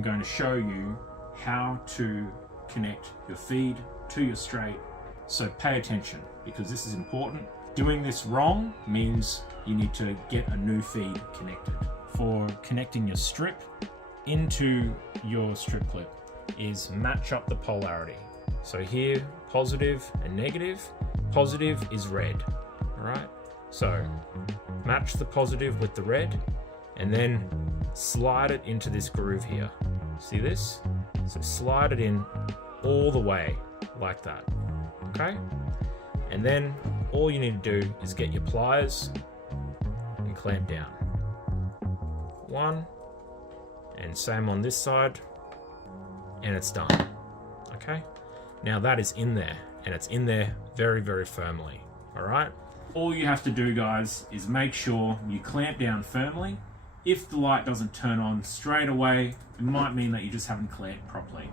I'm going to show you how to connect your feed to your straight. So pay attention, because this is important. Doing this wrong means you need to get a new feed connected. For connecting your strip into your strip clip is match up the polarity. So here, positive and negative. Positive is red, all right? So match the positive with the red and then slide it into this groove here. See this? So slide it in all the way like that, okay? And then all you need to do is get your pliers and clamp down. One, and same on this side, and it's done, okay? Now that is in there, and it's in there very, very firmly, all right? All you have to do, guys, is make sure you clamp down firmly. If the light doesn't turn on straight away, it might mean that you just haven't clamped properly.